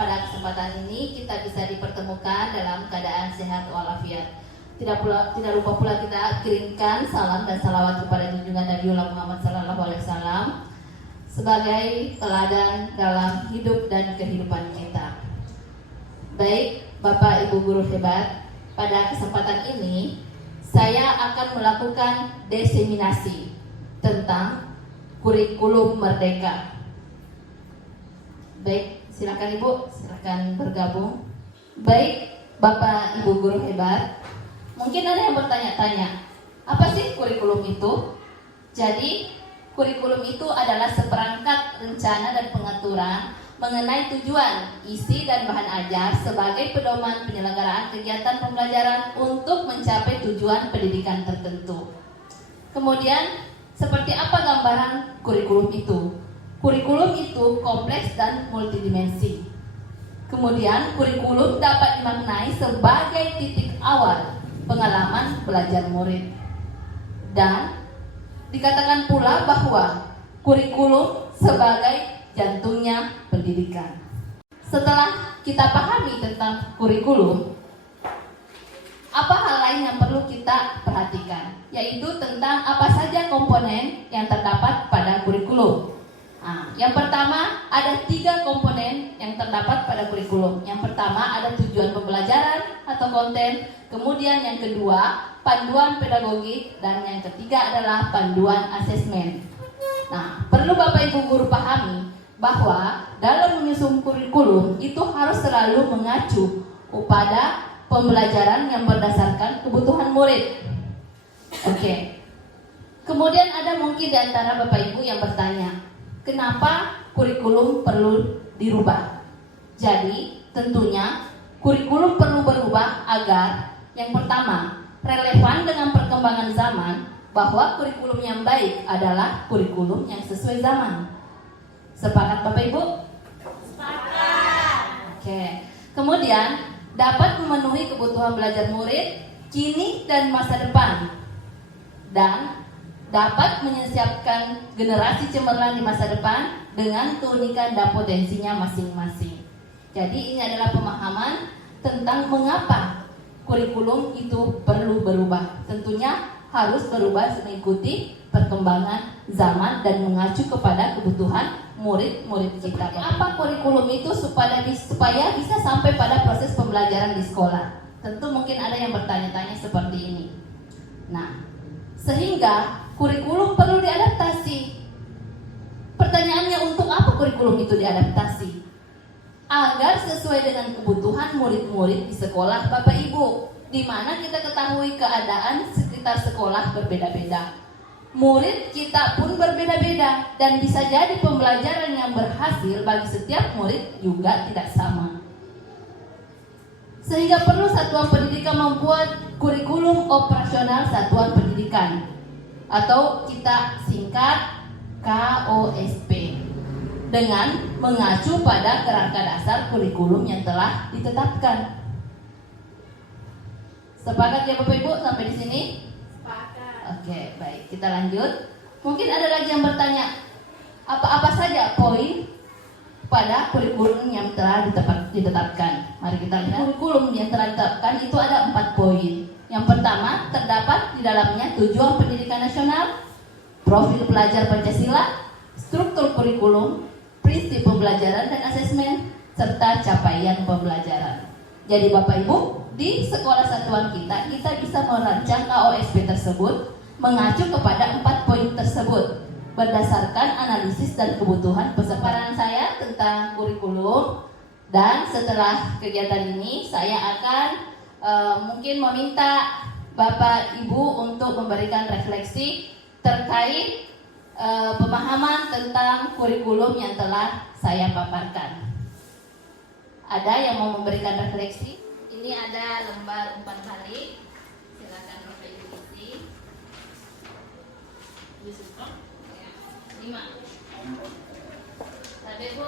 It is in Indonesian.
pada kesempatan ini kita bisa dipertemukan dalam keadaan sehat walafiat. Tidak lupa pula kita kirimkan salam dan salawat kepada junjungan Nabiullah Muhammad SAW sebagai teladan dalam hidup dan kehidupan kita. Baik, Bapak Ibu guru hebat, pada kesempatan ini saya akan melakukan diseminasi tentang kurikulum merdeka. Baik, silakan Ibu, silakan bergabung. Baik, Bapak Ibu guru hebat, mungkin ada yang bertanya-tanya, apa sih kurikulum itu? Jadi, kurikulum itu adalah seperangkat rencana dan pengaturan mengenai tujuan, isi, dan bahan ajar sebagai pedoman penyelenggaraan kegiatan pembelajaran untuk mencapai tujuan pendidikan tertentu. Kemudian, seperti apa gambaran kurikulum itu? Kurikulum itu kompleks dan multidimensi. Kemudian, kurikulum dapat dimaknai sebagai titik awal pengalaman belajar murid. Dan dikatakan pula bahwa kurikulum sebagai jantungnya pendidikan. Setelah kita pahami tentang kurikulum, apa hal lain yang perlu kita perhatikan? Yaitu tentang apa saja komponen yang terdapat pada kurikulum. Nah, yang pertama, ada 3 komponen yang terdapat pada kurikulum. Yang pertama ada tujuan pembelajaran atau konten. Kemudian yang kedua, panduan pedagogik. Dan yang ketiga adalah panduan asesmen. Nah, perlu Bapak Ibu guru pahami bahwa dalam menyusun kurikulum itu harus selalu mengacu kepada pembelajaran yang berdasarkan kebutuhan murid. Oke. Kemudian ada mungkin di antara Bapak Ibu yang bertanya, kenapa kurikulum perlu dirubah? Jadi, tentunya kurikulum perlu berubah agar yang pertama, relevan dengan perkembangan zaman, bahwa kurikulum yang baik adalah kurikulum yang sesuai zaman. Sepakat Bapak Ibu? Sepakat. Oke. Kemudian dapat memenuhi kebutuhan belajar murid kini dan masa depan, dan dapat menyiapkan generasi cemerlang di masa depan dengan keunikan dan potensinya masing-masing. Jadi ini adalah pemahaman tentang mengapa kurikulum itu perlu berubah. Tentunya harus berubah mengikuti perkembangan zaman dan mengacu kepada kebutuhan murid-murid kita. Apa kurikulum itu supaya bisa sampai pada proses pembelajaran di sekolah? Tentu mungkin ada yang bertanya-tanya seperti ini. Nah, sehingga kurikulum perlu diadaptasi. Pertanyaannya, untuk apa kurikulum itu diadaptasi? Agar sesuai dengan kebutuhan murid-murid di sekolah Bapak Ibu, di mana kita ketahui keadaan sekitar sekolah berbeda-beda. Murid kita pun berbeda-beda, dan bisa jadi pembelajaran yang berhasil bagi setiap murid juga tidak sama. Sehingga perlu satuan pendidikan membuat kurikulum operasional satuan pendidikan, atau kita singkat KOSP, dengan mengacu pada kerangka dasar kurikulum yang telah ditetapkan. Sepakat ya Bapak Ibu sampai di sini? Sepakat. Oke, baik, kita lanjut. Mungkin ada lagi yang bertanya, apa-apa saja poin pada kurikulum yang telah ditetapkan. Mari kita lihat. Kurikulum yang telah ditetapkan itu ada 4 poin. Yang pertama, terdapat di dalamnya tujuan pendidikan nasional, profil pelajar Pancasila, struktur kurikulum, prinsip pembelajaran dan asesmen, serta capaian pembelajaran. Jadi Bapak Ibu, di sekolah satuan kita bisa merancang KOSP tersebut mengacu kepada 4 poin tersebut berdasarkan analisis dan kebutuhan peserta. Saya tentang kurikulum, dan setelah kegiatan ini saya akan mungkin meminta Bapak Ibu untuk memberikan refleksi terkait pemahaman tentang kurikulum yang telah saya paparkan. Ada yang mau memberikan refleksi? Ini ada lembar umpan balik. Silakan Bapak Ibu isi. 5. Tadi Bu.